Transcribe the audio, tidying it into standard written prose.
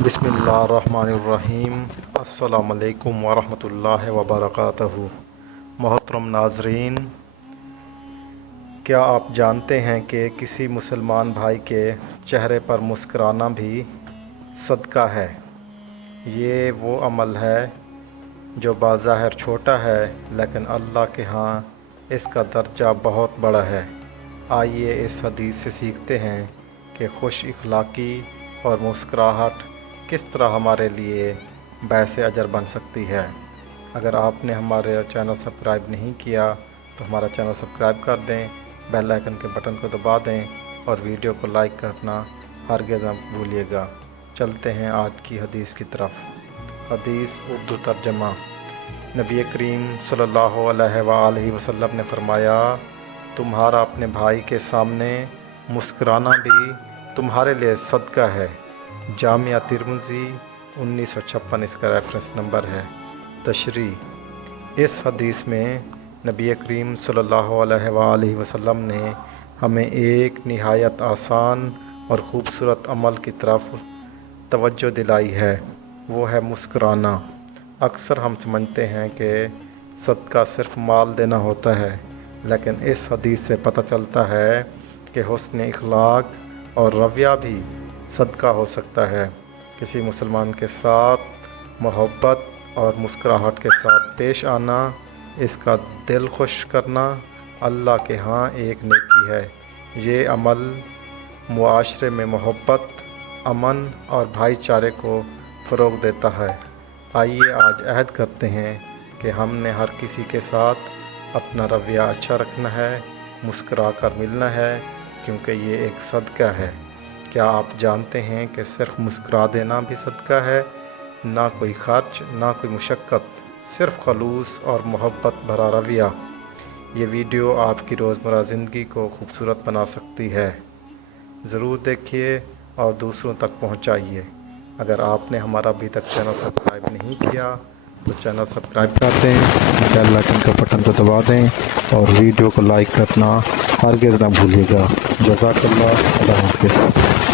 بسم اللہ الرحمن الرحیم۔ السلام علیکم ورحمۃ اللہ وبرکاتہ۔ محترم ناظرین، کیا آپ جانتے ہیں کہ کسی مسلمان بھائی کے چہرے پر مسکرانا بھی صدقہ ہے؟ یہ وہ عمل ہے جو بظاہر چھوٹا ہے لیکن اللہ کے ہاں اس کا درجہ بہت بڑا ہے۔ آئیے اس حدیث سے سیکھتے ہیں کہ خوش اخلاقی اور مسکراہٹ کس طرح ہمارے لیے باعث اجر بن سکتی ہے۔ اگر آپ نے ہمارے چینل سبسکرائب نہیں کیا تو ہمارا چینل سبسکرائب کر دیں، بیل آئیکن کے بٹن کو دبا دیں اور ویڈیو کو لائک کرنا ہرگز نہ بھولیے گا۔ چلتے ہیں آج کی حدیث کی طرف۔ حدیث اردو ترجمہ۔ نبی کریم صلی اللہ علیہ وآلہ وسلم نے فرمایا، تمہارا اپنے بھائی کے سامنے مسکرانا بھی تمہارے لیے صدقہ ہے۔ جامعہ ترمذی 1956 اس کا ریفرنس نمبر ہے۔ تشریح۔ اس حدیث میں نبی کریم صلی اللہ علیہ وآلہ وسلم نے ہمیں ایک نہایت آسان اور خوبصورت عمل کی طرف توجہ دلائی ہے، وہ ہے مسکرانا۔ اکثر ہم سمجھتے ہیں کہ صدقہ صرف مال دینا ہوتا ہے، لیکن اس حدیث سے پتہ چلتا ہے کہ حسن اخلاق اور رویہ بھی صدقہ ہو سکتا ہے۔ کسی مسلمان کے ساتھ محبت اور مسکراہٹ کے ساتھ پیش آنا، اس کا دل خوش کرنا اللہ کے ہاں ایک نیکی ہے۔ یہ عمل معاشرے میں محبت، امن اور بھائی چارے کو فروغ دیتا ہے۔ آئیے آج عہد کرتے ہیں کہ ہم نے ہر کسی کے ساتھ اپنا رویہ اچھا رکھنا ہے، مسکرا کر ملنا ہے، کیونکہ یہ ایک صدقہ ہے۔ کیا آپ جانتے ہیں کہ صرف مسکرا دینا بھی صدقہ ہے؟ نہ کوئی خرچ، نہ کوئی مشقت، صرف خلوص اور محبت بھرا رویہ۔ یہ ویڈیو آپ کی روزمرہ زندگی کو خوبصورت بنا سکتی ہے۔ ضرور دیکھیے اور دوسروں تک پہنچائیے۔ اگر آپ نے ہمارا ابھی تک چینل سبسکرائب نہیں کیا تو چینل سبسکرائب کر دیں، بیل آئیکن کے بٹن کو دبا دیں اور ویڈیو کو لائک کرنا ہرگز نہ بھولیے گا۔ جزاک اللہ، اللہ حافظ۔